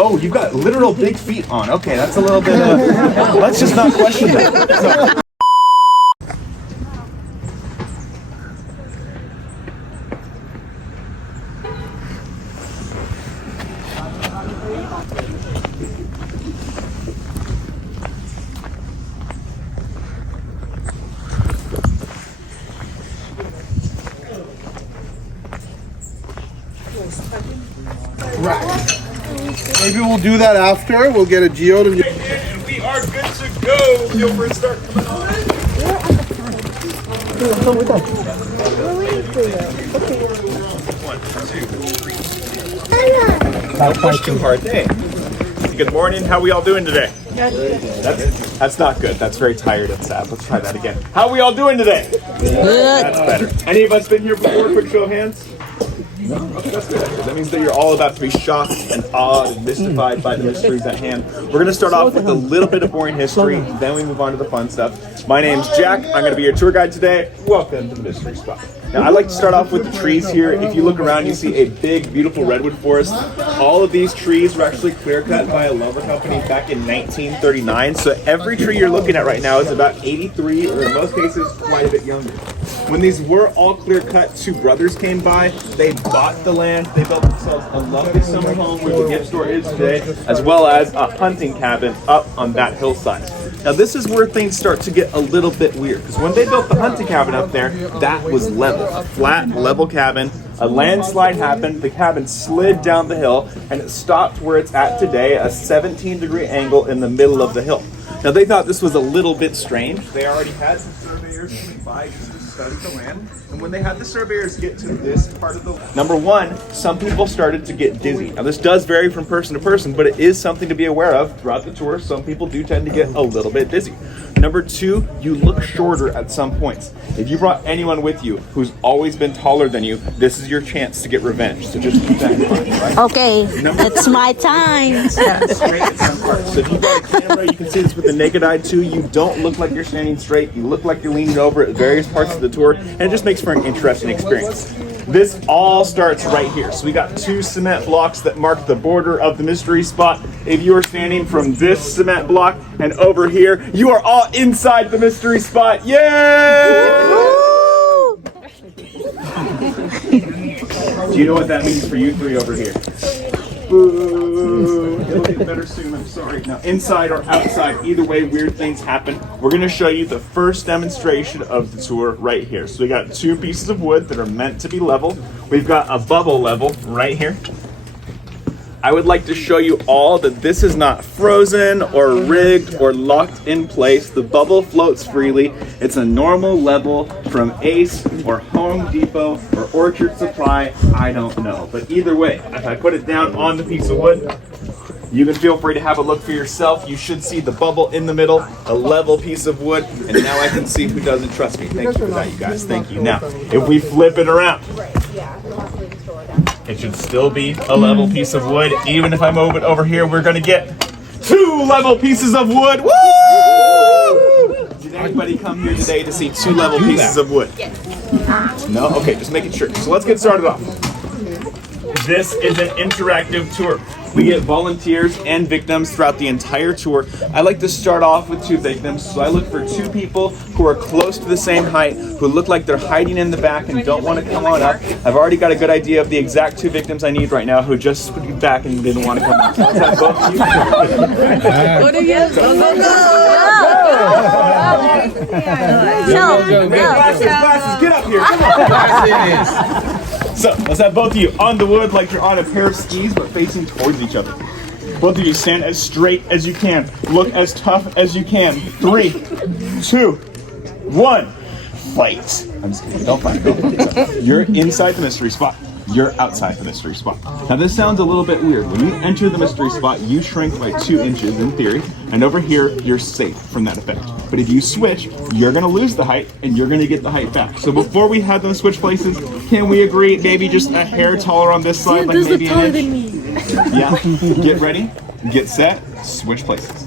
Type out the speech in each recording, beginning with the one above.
Oh, you've got literal big feet on. Okay, that's a little bit, let's just not question that. So. Right. Maybe we'll do that after. We'll get a geode and we are good to go. Feel free to start coming on. Don't push too hard. Hey. Good morning. How are we all doing today? That's not good. That's very tired and sad. Let's try that again. How are we all doing today? Good. That's better. Any of us been here before? Quick show of hands. No? Okay, that's good. That means that you're all about to be shocked and awed and mystified by the mysteries at hand. We're going to start off with a little bit of boring history, then we move on to the fun stuff. My name's Jack. I'm going to be your tour guide today. Welcome to the Mystery Spot. Now, I like to start off with the trees here. If you look around, you see a big, beautiful redwood forest. All of these trees were actually clear-cut by a lumber company back in 1939. So every tree you're looking at right now is about 83, or in most cases, quite a bit younger. When these were all clear-cut, two brothers came by. They bought the land. They built themselves a lovely summer home where the gift store is today, as well as a hunting cabin up on that hillside. Now this is where things start to get a little bit weird, because when they built the hunting cabin up there, that was level, a flat, level cabin. A landslide happened, the cabin slid down the hill, and it stopped where it's at today, a 17-degree angle in the middle of the hill. Now they thought this was a little bit strange. They already had some surveyors coming by just to study the land. And when they had the surveyors get to this part of the land, number one, some people started to get dizzy. Now this does vary from person to person, but it is something to be aware of throughout the tour. Some people do tend to get a little bit dizzy. Number two, you look shorter at some points. If you brought anyone with you who's always been taller than you, this is your chance to get revenge. So just keep that in mind, right? Okay, it's my time. Straight at some parts. So if you brought a camera, you can see this with the naked eye too. You don't look like you're standing straight. You look like you're leaning over at various parts of the tour, and it just makes for an interesting experience. This all starts right here. So we got two cement blocks that mark the border of the mystery spot. If you are standing from this cement block and over here, you are all inside the mystery spot. Yay! Do you know what that means for you three over here? Boo. It'll get better soon, I'm sorry. Now, inside or outside, either way, weird things happen. We're going to show you the first demonstration of the tour right here. So we got two pieces of wood that are meant to be level. We've got a bubble level right here. I would like to show you all that this is not frozen or rigged or locked in place. The bubble floats freely. It's a normal level from Ace or Home Depot or Orchard Supply. I don't know. But either way, if I put it down on the piece of wood, you can feel free to have a look for yourself. You should see the bubble in the middle, a level piece of wood, and now I can see who doesn't trust me. Thank you for that, you guys. Thank you. Now, if we flip it around, it should still be a level piece of wood. Even if I move it over here, we're gonna get two level pieces of wood. Woo! Did anybody come here today to see two level pieces of wood? Yes. No? Okay, just making sure. So let's get started off. This is an interactive tour. We get volunteers and victims throughout the entire tour. I like to start off with two victims, so I look for two people who are close to the same height, who look like they're hiding in the back and don't want to come on up. I've already got a good idea of the exact two victims I need right now who just scooted back and didn't want to come on. So let's have both of you. What do you? Go! Glasses, get up here. Come on. So let's have both of you on the wood like you're on a pair of skis but facing towards each other. Both of you stand as straight as you can. Look as tough as you can. 3, 2, 1. Fight. I'm just kidding. Don't fight. You're inside the mystery spot. You're outside the mystery spot. Now this sounds a little bit weird. When you enter the mystery spot, you shrink by 2 inches in theory, and over here, you're safe from that effect. But if you switch, you're gonna lose the height, and you're gonna get the height back. So before we have them switch places, can we agree maybe just a hair taller on this side, like maybe an inch? Yeah, get ready, get set, switch places.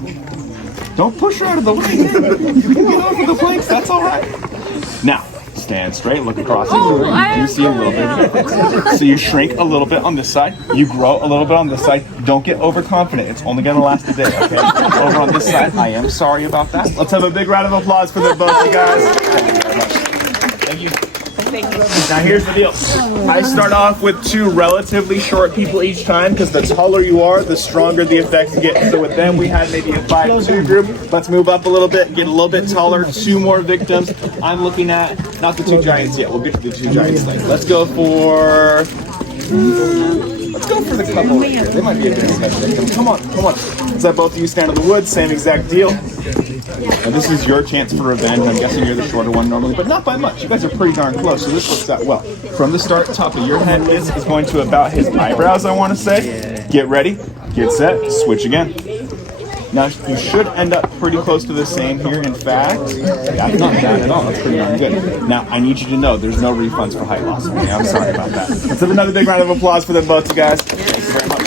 Don't push her out of the way. You can get off of the planks, that's all right. Now, stand straight, look across the tour. You see a little bit of difference. So you shrink a little bit on this side, you grow a little bit on this side. Don't get overconfident. It's only going to last a day, okay? Over on this side, I am sorry about that. Let's have a big round of applause for the both of you guys. Thank you. Now here's the deal. I start off with 2 relatively short people each time because the taller you are, the stronger the effect you get. So with them, we had maybe a 5-2 group. Let's move up a little bit, get a little bit taller. 2 more victims. I'm looking at, not the 2 giants yet. We'll get to the 2 giants later. Let's go for the couple right here. They might be a different type of victim. Come on. Is that both of you stand in the woods? Same exact deal. Now this is your chance for revenge. I'm guessing you're the shorter one normally, but not by much. You guys are pretty darn close, so this works out well. From the start, top of your head, this is going to about his eyebrows, I want to say. Get ready, get set, switch again. Now you should end up pretty close to the same here. In fact, that's not bad at all. That's pretty darn good. Now I need you to know there's no refunds for height loss. Okay? I'm sorry about that. Let's have another big round of applause for them both, you guys. Thank you very much.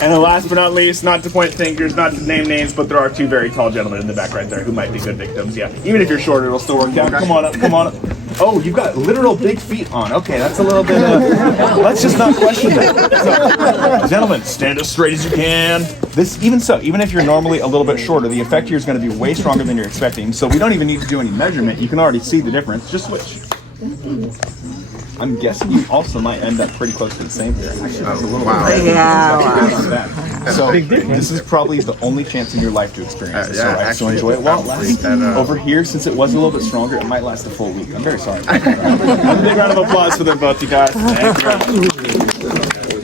And then last but not least, not to point fingers, not to name names, but there are 2 very tall gentlemen in the back right there who might be good victims. Yeah, even if you're shorter, it'll still work out. Come on up. Oh, you've got literal big feet on. Okay, that's a little bit let's just not question that. So, gentlemen, stand as straight as you can. Even if you're normally a little bit shorter, the effect here is going to be way stronger than you're expecting. So we don't even need to do any measurement. You can already see the difference. Just switch. I'm guessing you also might end up pretty close to the same here. Actually, that's a little bit. Yeah. So this is probably the only chance in your life to experience this. So enjoy it while it lasts. Over here, since it was a little bit stronger, it might last a full week. I'm very sorry. A big round of applause for them both, you guys. Thank you.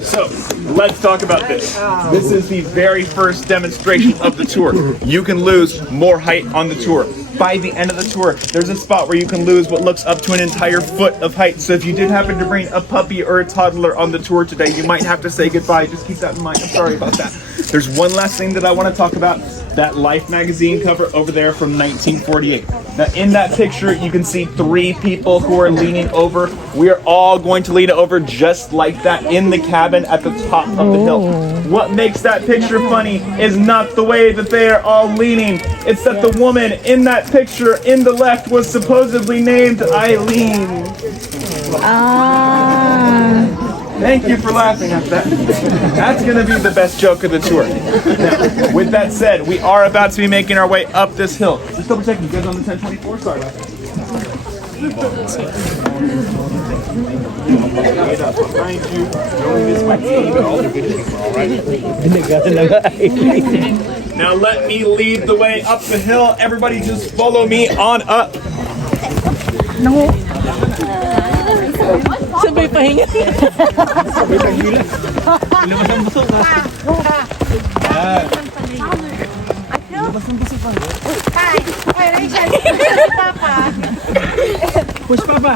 So let's talk about this. This is the very first demonstration of the tour. You can lose more height on the tour. By the end of the tour, there's a spot where you can lose what looks up to an entire foot of height. So if you did happen to bring a puppy or a toddler on the tour today, you might have to say goodbye. Just keep that in mind. I'm sorry about that. There's one last thing that I want to talk about. That Life magazine cover over there from 1948. Now in that picture, you can see 3 people who are leaning over. We are all going to lean over just like that in the cabin at the top of the hill. What makes that picture funny is not the way that they are all leaning. It's that the woman in that picture in the left was supposedly named Eileen. Thank you for laughing at that. That's going to be the best joke of the tour. Now, with that said, we are about to be making our way up this hill. Just double checking, you guys on the 1024? Sorry about that. Behind you, knowing this might be all the good people, all right? Now let me lead the way up the hill. Everybody just follow me on up. No. Sabay pahinga. Push Papa.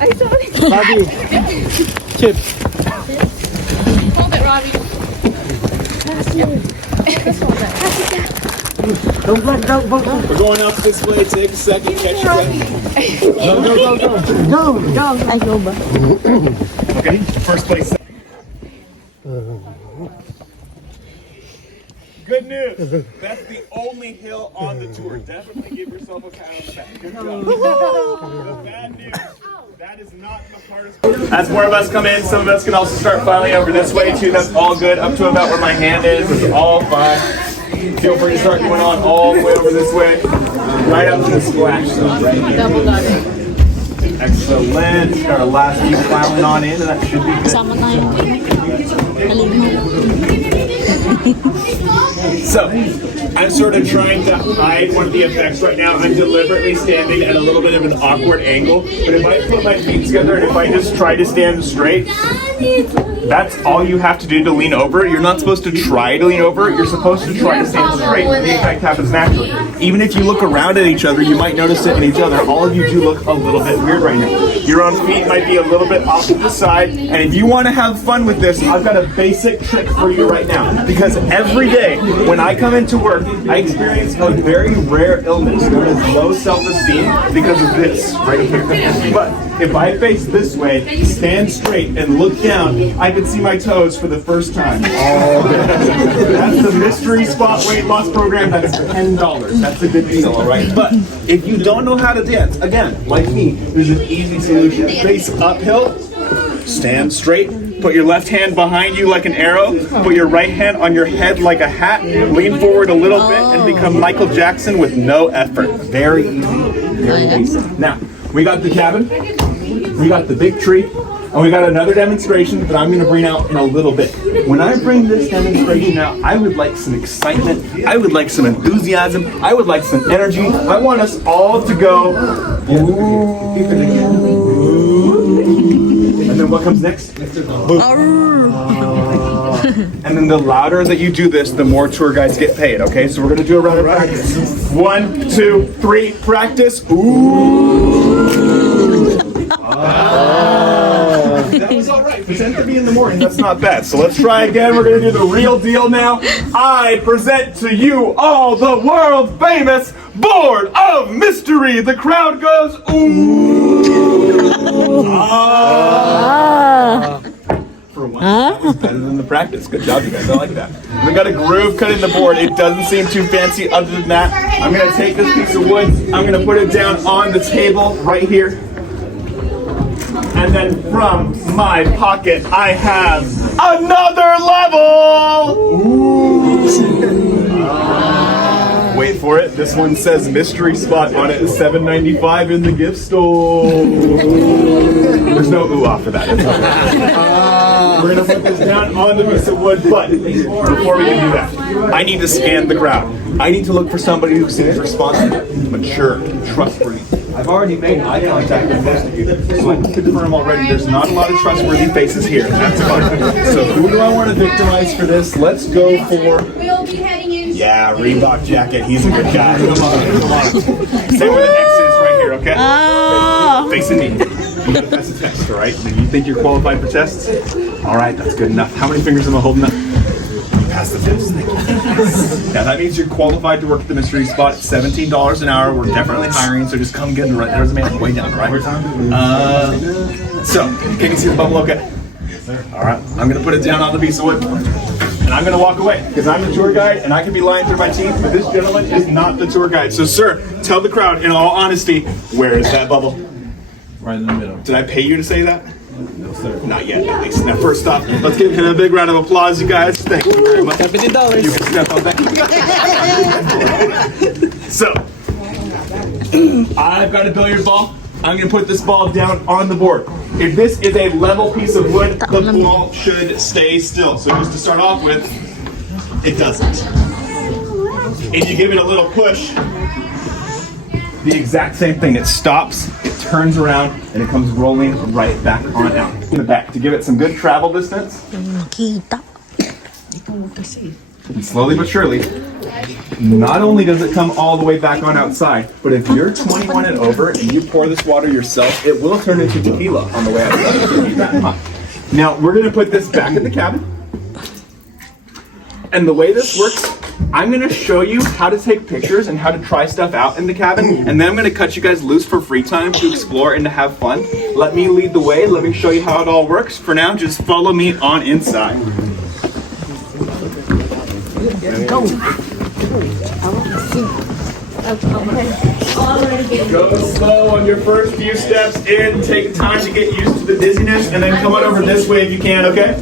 Ay, sorry. Bobby. Chip. Hold it, Robbie. Don't block, don't. We're going up this way. Take a second, catch your breath. Go. Ay, go ba? Okay, first place. Good news. That's the only hill on the tour. Definitely give yourself a pat on the back. Good job. The bad news. That is not the hardest part. As more of us come in, some of us can also start filing over this way too. That's all good. Up to about where my hand is. It's all fine. Feel free to start going on all the way over this way. Right up to the splash zone. Right here. Double dutting. Excellent. Got our last few filing on in, and that should be good. Sama tayo. So, I'm sort of trying to hide one of the effects right now. I'm deliberately standing at a little bit of an awkward angle. But if I put my feet together and if I just try to stand straight, that's all you have to do to lean over. You're not supposed to try to lean over. You're supposed to try to stand straight. The effect happens naturally. Even if you look around at each other, you might notice it in each other. All of you do look a little bit weird right now. Your own feet might be a little bit off to the side. And if you want to have fun with this, I've got a basic trick for you right now. Because every day when I come into work, I experience a very rare illness known as low self-esteem because of this right here. But if I face this way, stand straight, and look down, I can see my toes for the first time. That's the Mystery Spot Weight Loss Program. That is $10. That's a good deal, all right? But if you don't know how to dance, again, like me, there's an easy solution. Face uphill, stand straight, put your left hand behind you like an arrow, put your right hand on your head like a hat, lean forward a little bit, and become Michael Jackson with no effort. Very easy, very easy. Now, we got the cabin, we got the big tree, and we got another demonstration that I'm going to bring out in a little bit. When I bring this demonstration out, I would like some excitement, I would like some enthusiasm, I would like some energy. I want us all to go, ooh. And then what comes next? And then the louder that you do this, the more tour guides get paid, okay? So we're going to do a round of practice. 1, 2, 3, practice. Ooh. That was all right. Pretend to be in the morning. That's not bad. So let's try again. We're going to do the real deal now. I present to you all the world famous Board of Mystery. The crowd goes, ooh. For once, that was better than the practice. Good job, you guys. I like that. We got a groove cut in the board. It doesn't seem too fancy other than that. I'm going to take this piece of wood. I'm going to put it down on the table right here. And then from my pocket, I have another level! Ooh. Wait for it. This one says Mystery Spot on it. $7.95 in the gift store. There's no ooh off for that. It's okay. We're going to put this down on the piece of wood, but before we can do that, I need to scan the crowd. I need to look for somebody who seems responsible, mature, trustworthy. I've already made eye contact with most of you, so I can confirm already there's not a lot of trustworthy faces here. That's fine. So who do I want to victimize for this? Let's go for... Yeah, Reebok jacket. He's a good guy. Come on. Say where the X is right here, okay? Facing me. You gotta pass a test, all right? Do you think you're qualified for tests? All right, that's good enough. How many fingers am I holding up? Pass the test. Yeah, that means you're qualified to work at the Mystery Spot. It's $17 an hour. We're definitely hiring, so just come get the resume on the way down, right? So, can you see the bubble okay? Yes, sir. All right, I'm gonna put it down on the piece of wood. And I'm gonna walk away, because I'm the tour guide, and I can be lying through my teeth, but this gentleman is not the tour guide. So, sir, tell the crowd, in all honesty, where is that bubble? Right in the middle. Did I pay you to say that? No, sir. Not yet, at least. Now, first off, let's give him a big round of applause, you guys. Thank you very much. $70. You can step on that. So, I've got a billiard ball. I'm going to put this ball down on the board. If this is a level piece of wood, the ball should stay still. So just to start off with, it doesn't. If you give it a little push, the exact same thing. It stops, it turns around, and it comes rolling right back on out. In the back, to give it some good travel distance. And slowly but surely, not only does it come all the way back on outside, but if you're 21 and over and you pour this water yourself, it will turn into tequila on the way outside. Now, we're going to put this back in the cabin. And the way this works, I'm going to show you how to take pictures and how to try stuff out in the cabin, and then I'm going to cut you guys loose for free time to explore and to have fun. Let me lead the way. Let me show you how it all works. For now, just follow me on inside. Go slow on your first few steps in. Take time to get used to the dizziness, and then come on over this way if you can, okay?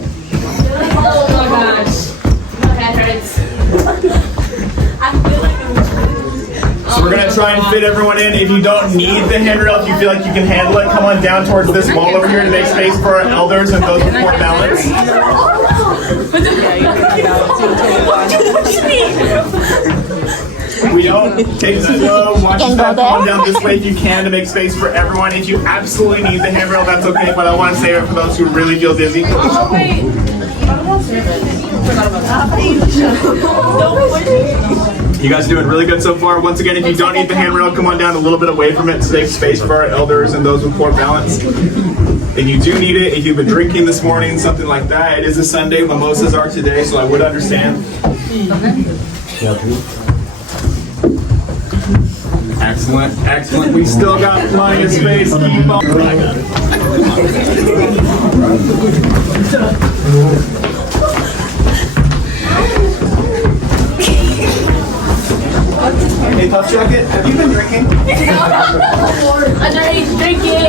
Oh my gosh. My head hurts. So we're going to try and fit everyone in. If you don't need the handrail, if you feel like you can handle it, come on down towards this wall over here to make space for our elders and those with more balance. We don't take it slow. Watch yourself. Come down this way if you can to make space for everyone. If you absolutely need the handrail, that's okay, but I want to save it for those who really feel dizzy. Oh, wait. You guys are doing really good so far. Once again, if you don't need the handrail, come on down a little bit away from it to save space for our elders and those with poor balance. If you do need it, if you've been drinking this morning, something like that, it is a Sunday. Mimosas are today, so I would understand. Excellent, excellent. We still got plenty of space. Keep on. Hey, Tough Jacket, have you been drinking? Underage drinking.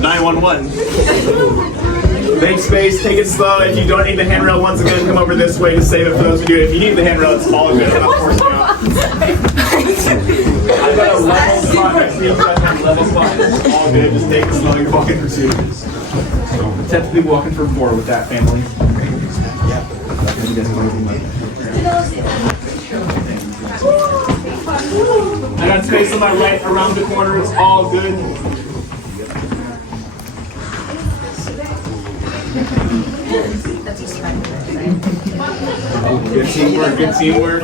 911. Make space, take it slow. If you don't need the handrail, once again, come over this way to save it for those of you. If you need the handrail, it's all good. I'm not forcing you out. I've got a level spot next to you. You guys have a level spot. It's all good. Just take it slow. You're walking for 2. Typically walking for 4 with that family. Yeah. I got space on my right around the corner. It's all good. Good teamwork, good teamwork.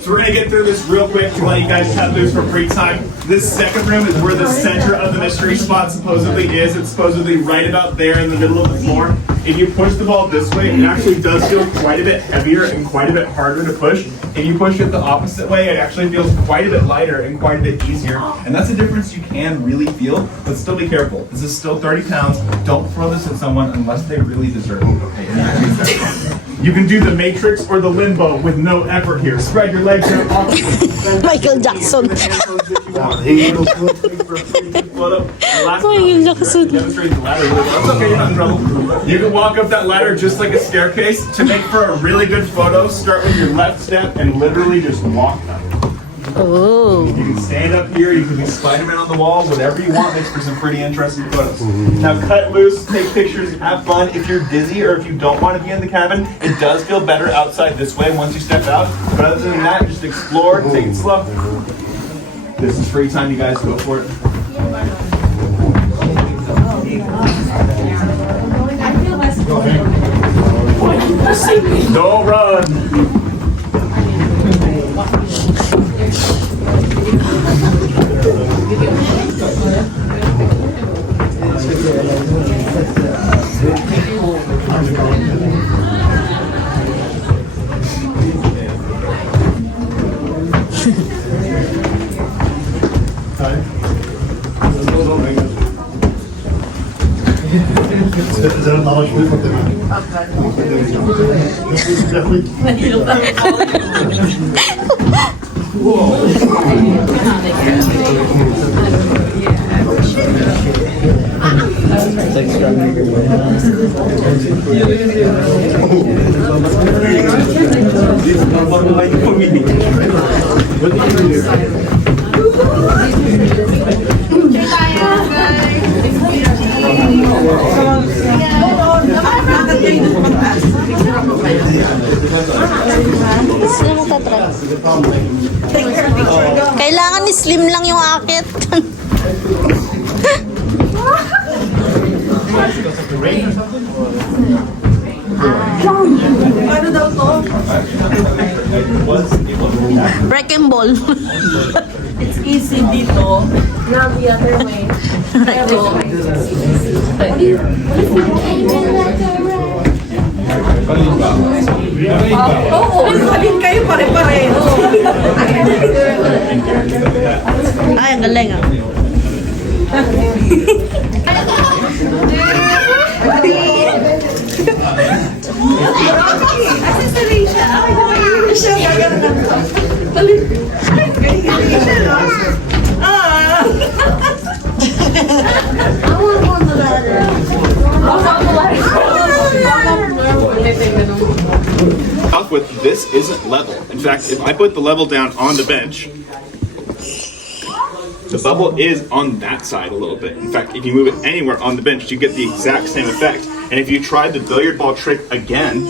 So we're gonna get through this real quick to let you guys cut loose for free time. This second room is where the center of the mystery spot supposedly is. It's supposedly right about there in the middle of the floor. If you push the ball this way, it actually does feel quite a bit heavier and quite a bit harder to push. If you push it the opposite way, it actually feels quite a bit lighter and quite a bit easier. And that's a difference you can really feel, but still be careful. This is still 30 pounds. Don't throw this at someone unless they really deserve it. Okay, you can do the matrix or the limbo with no effort here. Spread your legs out off. Michael Jackson. Michael Jackson. Demonstrate the ladder. That's okay, you're not in trouble. You can walk up that ladder just like a staircase. To make for a really good photo, start with your left step and literally just walk up. Oh. You can stand up here, you can be Spider-Man on the wall, whatever you want makes for some pretty interesting photos. Now cut loose, take pictures, have fun. If you're dizzy or if you don't want to be in the cabin, it does feel better outside this way once you step out. But other than that, just explore, take it slow. This is free time, you guys, go for it. Don't run. Is that a knowledge move with them? Sino magtatry? Kailangan ni slim lang yung akit. Ano daw to? Breaking ball. It's easy dito. Now the other way. Pero, oo, halin kayo pare-pareho. Ay, ang galing ah. Accessory siya. Ay, nakayari siya. Gagana to. Halin. Galing-galing siya, no? Ah! Off with this isn't level. In fact, if I put the level down on the bench, the bubble is on that side a little bit. In fact, if you move it anywhere on the bench, you get the exact same effect. And if you try the billiard ball trick again,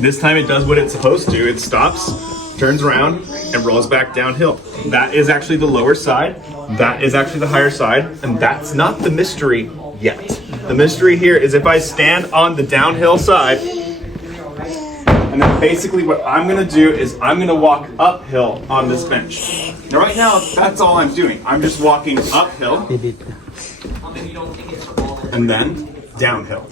this time it does what it's supposed to. It stops, turns around, and rolls back downhill. That is actually the lower side. That is actually the higher side. And that's not the mystery yet. The mystery here is if I stand on the downhill side, and And then basically what I'm gonna do is I'm gonna walk uphill on this bench. Now right now, that's all I'm doing. I'm just walking uphill and then downhill.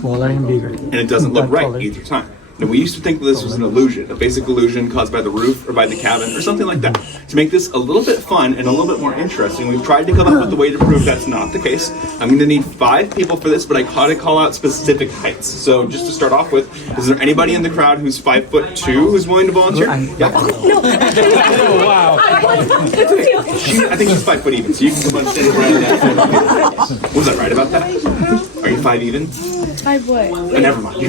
Smaller and bigger. And it doesn't look right either time. Now we used to think that this was an illusion, a basic illusion caused by the roof or by the cabin or something like that. To make this a little bit fun and a little bit more interesting, we've tried to come up with a way to prove that's not the case. I'm going to need 5 people for this, but I gotta call out specific heights. So just to start off with, is there anybody in the crowd who's 5'2" who's willing to volunteer? Yeah. No. Wow. I think she's 5 foot even, so you can come on stand right in that. Was I right about that? Are you 5 even? 5 what? Never mind.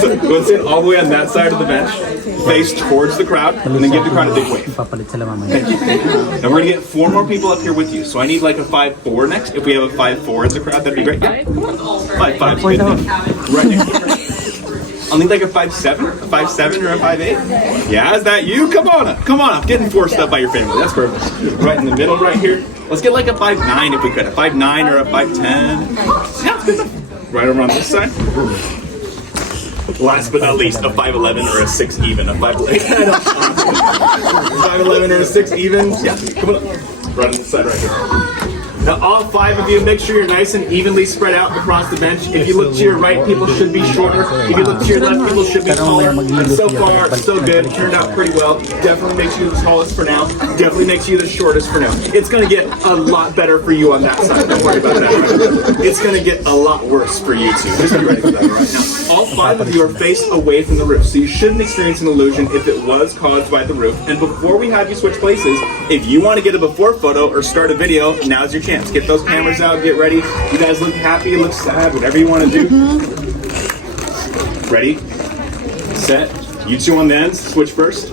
So go sit all the way on that side of the bench, face towards the crowd, and then give the crowd a big wave. Now we're gonna get 4 more people up here with you. So I need like a 5'4" next. If we have a 5'4" in the crowd, that'd be great. Yeah. 5'5" is good. Right here. I'll need like a 5'7", a 5'7" or a 5'8". Yeah, is that you? Come on up. Come on up. Getting forced up by your family. That's perfect. Right in the middle right here. Let's get like a 5'9" if we could. A 5'9" or a 5'10". Yeah, good enough. Right over on this side. Last but not least, a 5'11" or a 6 even. A 5'11" 5'11" or a 6 even. Yeah, come on up. Right on this side right here. Now all 5 of you, make sure you're nice and evenly spread out across the bench. If you look to your right, people should be shorter. If you look to your left, people should be taller. And so far, so good. Turned out pretty well. Definitely makes you the tallest for now. Definitely makes you the shortest for now. It's going to get a lot better for you on that side. Don't worry about that. It's going to get a lot worse for you two. Just be ready for that right now. All 5 of you are faced away from the roof, so you shouldn't experience an illusion if it was caused by the roof. And before we have you switch places, if you want to get a before photo or start a video, now's your chance. Get those cameras out, get ready. You guys look happy, look sad, whatever you want to do. Ready, set. You 2 on the ends, switch first.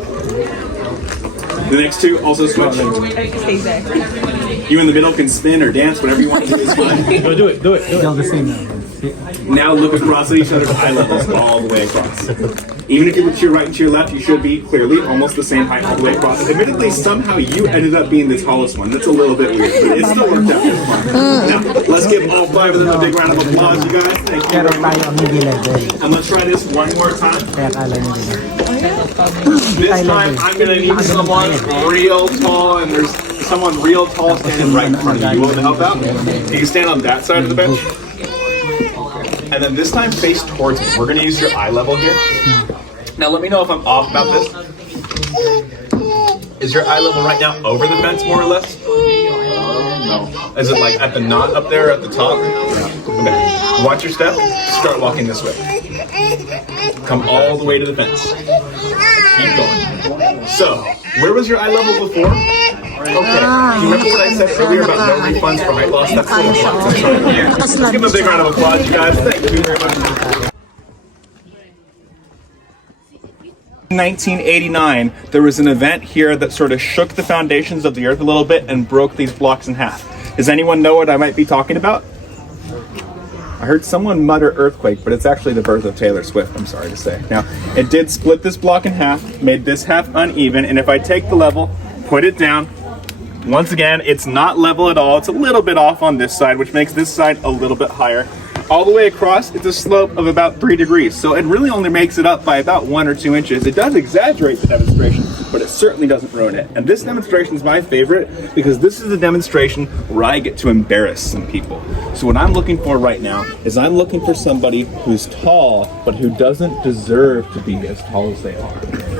The next 2 also switch. You in the middle can spin or dance, whatever you want to do is fine. Go do it. No, the same now. Now look across at each other's eye levels all the way across. Even if you look to your right and to your left, you should be clearly almost the same height all the way across. Admittedly, somehow you ended up being the tallest one. That's a little bit weird, but it still worked out just fine. Now, let's give all 5 of them a big round of applause, you guys. Thank you very much. And let's try this one more time. This time, I'm going to need someone real tall, and there's someone real tall standing right in front of you. You willing to help out? Can you stand on that side of the bench? And then this time, face towards me. We're going to use your eye level here. Now, let me know if I'm off about this. Is your eye level right now over the fence, more or less? No. Is it like at the knot up there at the top? Okay. Watch your step. Start walking this way. Come all the way to the fence. Keep going. So, where was your eye level before? Okay. You remember what I said earlier about no refunds for height loss? That's what I'm Give them a big round of applause, you guys. Thank you very much. In 1989, there was an event here that sort of shook the foundations of the earth a little bit and broke these blocks in half. Does anyone know what I might be talking about? I heard someone mutter earthquake, but it's actually the birth of Taylor Swift, I'm sorry to say. Now, it did split this block in half, made this half uneven, and if I take the level, put it down, once again, it's not level at all. It's a little bit off on this side, which makes this side a little bit higher. All the way across, it's a slope of about 3 degrees. So it really only makes it up by about 1 or 2 inches. It does exaggerate the demonstration, but it certainly doesn't ruin it. And this demonstration is my favorite because this is the demonstration where I get to embarrass some people. So what I'm looking for right now is I'm looking for somebody who's tall, but who doesn't deserve to be as tall as they are.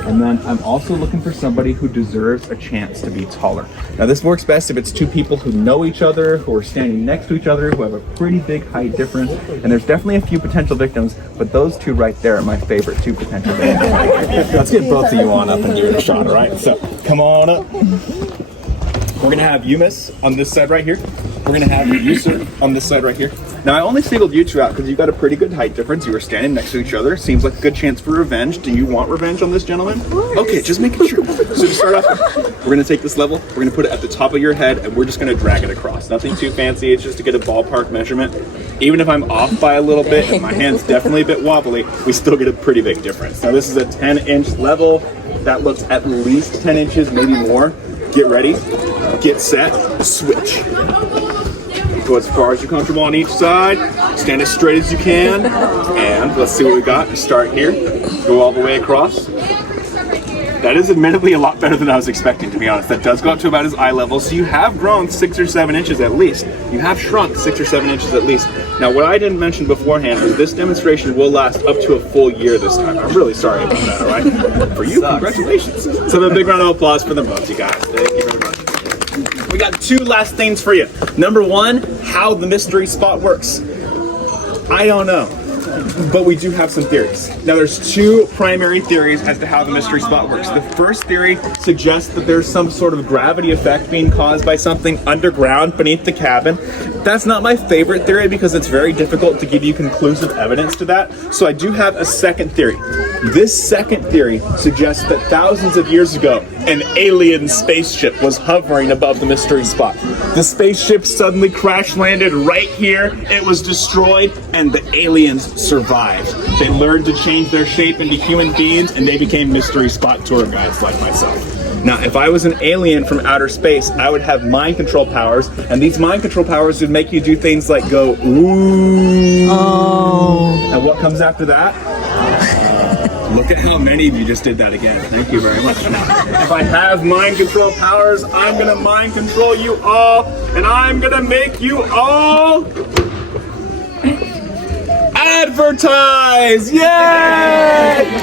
And then I'm also looking for somebody who deserves a chance to be taller. Now this works best if it's 2 people who know each other, who are standing next to each other, who have a pretty big height difference. And there's definitely a few potential victims, but those 2 right there are my favorite 2 potential victims. Let's get both of you on up and give it a shot, all right? So come on up. We're gonna have you, miss, on this side right here. We're gonna have you, sir, on this side right here. Now I only singled you 2 out because you've got a pretty good height difference. You were standing next to each other. Seems like a good chance for revenge. Do you want revenge on this gentleman? Okay, just making sure. So to start off, we're gonna take this level, we're gonna put it at the top of your head, and we're just gonna drag it across. Nothing too fancy, it's just to get a ballpark measurement. Even if I'm off by a little bit, and my hand's definitely a bit wobbly, we still get a pretty big difference. Now this is a 10-inch level. That looks at least 10 inches, maybe more. Get ready, get set, switch. Go as far as you're comfortable on each side. Stand as straight as you can. And let's see what we got. Start here. Go all the way across. That is admittedly a lot better than I was expecting, to be honest. That does go up to about his eye level, so you have grown 6 or 7 inches at least. You have shrunk 6 or 7 inches at least. Now, what I didn't mention beforehand was this demonstration will last up to a full year this time. I'm really sorry about that, all right? For you, congratulations. So a big round of applause for them both, you guys. Thank you very much. We got 2 last things for you. Number 1, how the mystery spot works. I don't know, but we do have some theories. Now there's 2 primary theories as to how the mystery spot works. The first theory suggests that there's some sort of gravity effect being caused by something underground beneath the cabin. That's not my favorite theory because it's very difficult to give you conclusive evidence to that. So I do have a second theory. This second theory suggests that thousands of years ago, an alien spaceship was hovering above the mystery spot. The spaceship suddenly crash landed right here. It was destroyed and the aliens survived. They learned to change their shape into human beings and they became mystery spot tour guides like myself. Now, if I was an alien from outer space, I would have mind control powers, and these mind control powers would make you do things like go, ooh. Oh. And what comes after that? Look at how many of you just did that again. Thank you very much. If I have mind control powers, I'm gonna mind control you all, and I'm gonna make you all advertise! Yay!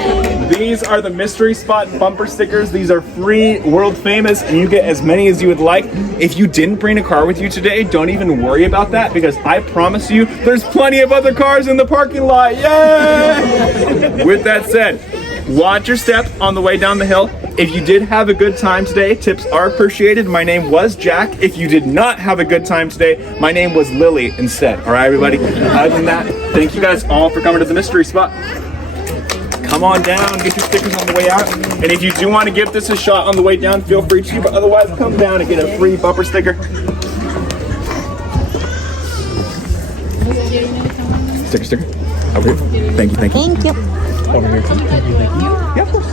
These are the mystery spot bumper stickers. These are free, world famous, and you get as many as you would like. If you didn't bring a car with you today, don't even worry about that because I promise you there's plenty of other cars in the parking lot. Yay! With that said, watch your step on the way down the hill. If you did have a good time today, tips are appreciated. My name was Jack. If you did not have a good time today, my name was Lily instead. All right, everybody? Other than that, thank you guys all for coming to the mystery spot. Come on down, get your stickers on the way out. And if you do want to give this a shot on the way down, feel free to, but otherwise come down and get a free bumper sticker. Sticker. Okay. Thank you. Thank you. Over here. Yeah, of course.